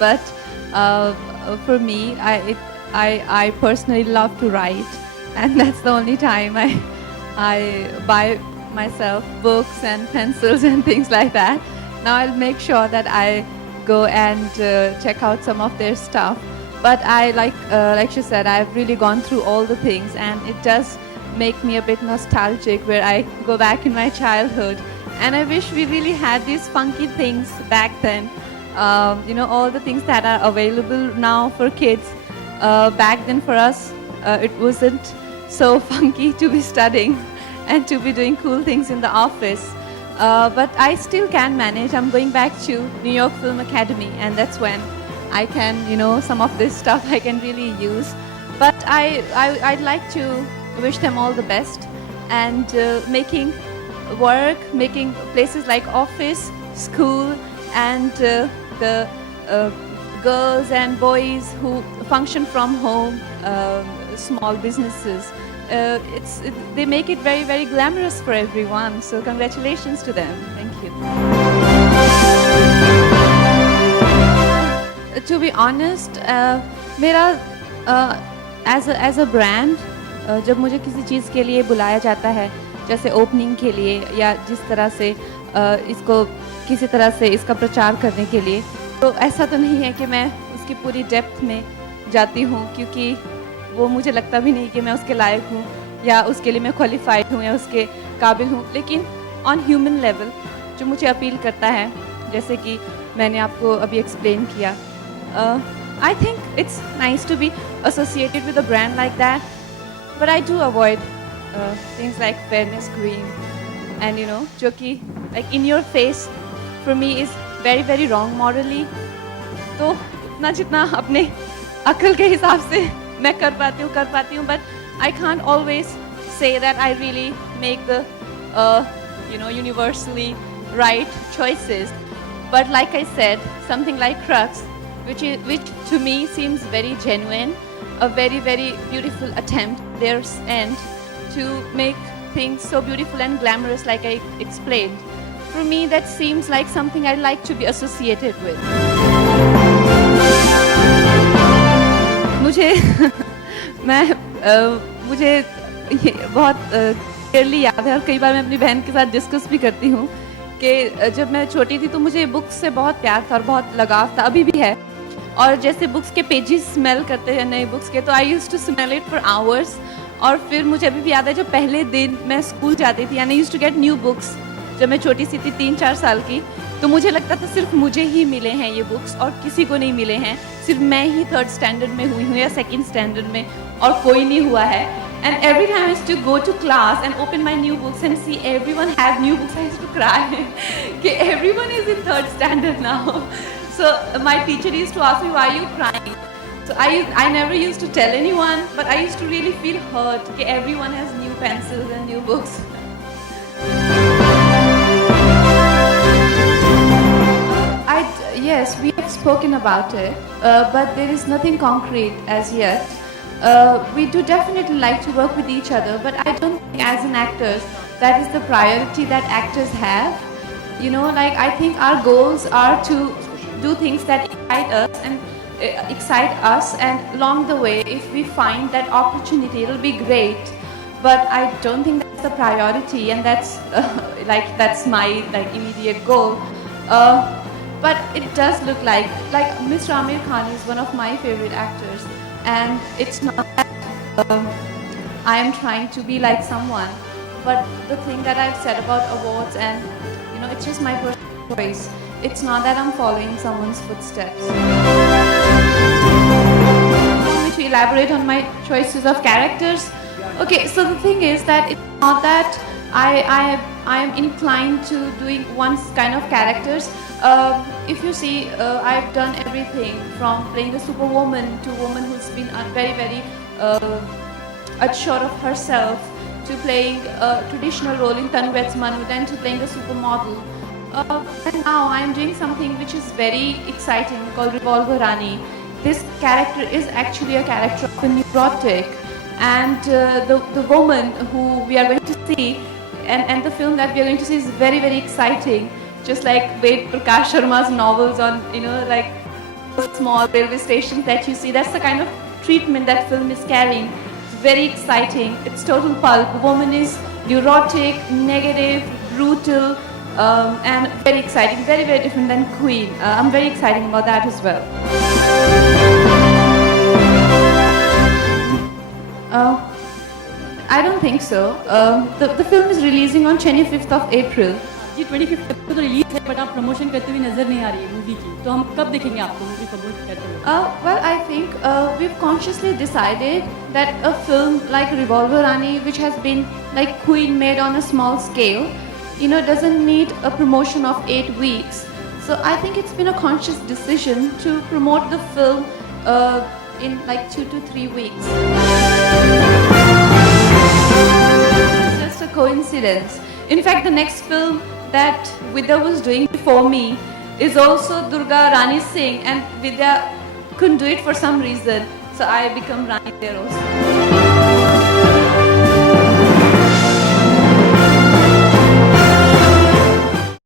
but for me, I personally love to write, and that's the only time I buy myself books and pencils and things like that. Now I'll make sure that I go and check out some of their stuff. But I like she said, I've really gone through all the things, and it does make me a bit nostalgic, where I go back in my childhood, and I wish we really had these funky things back then. All the things that are available now for kids. Back then for us, it wasn't so funky to be studying and to be doing cool things in the office. But I still can manage. I'm going back to New York Film Academy, and that's when I can, some of this stuff I can really use. But I'd like to wish them all the best, and making work, making places like office, school, and the girls and boys who function from home, small businesses. They make it very, very glamorous for everyone. So congratulations to them. Thank you. To be honest, मेरा as a brand, जब मुझे किसी चीज़ के लिए बुलाया जाता है, जैसे ओपनिंग के लिए या जिस तरह से इसको किसी तरह से इसका प्रचार करने के लिए, तो ऐसा तो नहीं है कि मैं उसकी पूरी डेप्थ में जाती हूँ, क्योंकि वो मुझे लगता भी नहीं कि मैं उसके लायक हूँ या उसके लिए मैं क्वालिफाइड हूँ या उसके काबिल हूँ. लेकिन ऑन ह्यूमन लेवल जो मुझे अपील करता है, जैसे कि मैंने आपको अभी एक्सप्लेन किया, I think it's nice to be associated with a brand like that, but I do avoid things like fairness cream and जो कि like in your face for me is very, very wrong morally. तो इतना जितना अपने अक्ल के हिसाब से मैं कर पाती हूँ, but I can't always say that I really make the universally right choices. But like I said, something like Crux, which to me seems very genuine, a very, very beautiful attempt their end to make things so beautiful and glamorous, like I explained. For me, that seems like something I like to be associated with. मुझे ये बहुत clearly याद है, और कई बार मैं अपनी बहन के साथ डिस्कस भी करती हूँ कि जब मैं छोटी थी तो मुझे बुक्स से बहुत प्यार था और बहुत लगाव था, अभी भी है. और जैसे बुक्स के पेजेस स्मेल करते हैं नई बुक्स के, तो I used to smell it for hours. और फिर मुझे अभी भी याद है, जब पहले दिन मैं स्कूल जाती थी and I used to get new books, जब मैं छोटी सी थी 3-4 साल की, तो मुझे लगता था सिर्फ मुझे ही मिले हैं ये बुक्स और किसी को नहीं मिले हैं, सिर्फ मैं ही 3rd स्टैंडर्ड में हुई हूँ या 2nd स्टैंडर्ड में और कोई नहीं हुआ है. And every time I used to go to class and open my new books and see everyone have new books, I used to cry. Okay, everyone is in 3rd standard now. So my teacher used to ask me, why are you crying? So I never used to tell anyone, but I used to really feel hurt. Okay, everyone has new pencils and new books. Yes, we have spoken about it, but there is nothing concrete as yet. We do definitely like to work with each other, but I don't think as an actors that is the priority that actors have. I think our goals are to do things that excite us, and along the way, if we find that opportunity, it'll be great. But I don't think that's the priority, and that's that's my immediate goal. But it does look like Mr. Amir Khan is one of my favorite actors. And it's not that I am trying to be like someone, but the thing that I've said about awards, and it's just my personal choice. It's not that I'm following someone's footsteps. Want me to elaborate on my choices of characters? Okay, so the thing is that it's not that I am inclined to doing one kind of characters. If you see, I've done everything from playing a superwoman to a woman who's been very, very unsure of herself, to playing a traditional role in Tanu Vets Manu, then to playing a supermodel. And now I'm doing something which is very exciting called Revolver Rani. This character is actually a character of a neurotic, and the woman who we are going to see and the film that we are going to see is very, very exciting. Just like Ved Prakash Sharma's novels on, small railway stations that you see. That's the kind of treatment that film is carrying. It's very exciting. It's total pulp. The woman is neurotic, negative, brutal, and very exciting. Very, very different than Queen. I'm very excited about that as well. I don't think so. The film is releasing on 25th of April. जी 25 को तो release है, but आप promotion करते हुए नजर नहीं आ रही है मूवी की, तो हम कब देखेंगे आपको मूवी प्रमोट करते हुए? Well, I think we've consciously decided that a film like Revolver Rani, which has been like Queen made on a small scale, doesn't need a promotion of 8 weeks. So I think it's been a conscious decision to promote the film in like 2 to 3 weeks. It's just a coincidence. In fact, the next film that Vidya was doing before me is also Durga Rani Singh, and Vidya couldn't do it for some reason, so I become Rani there also.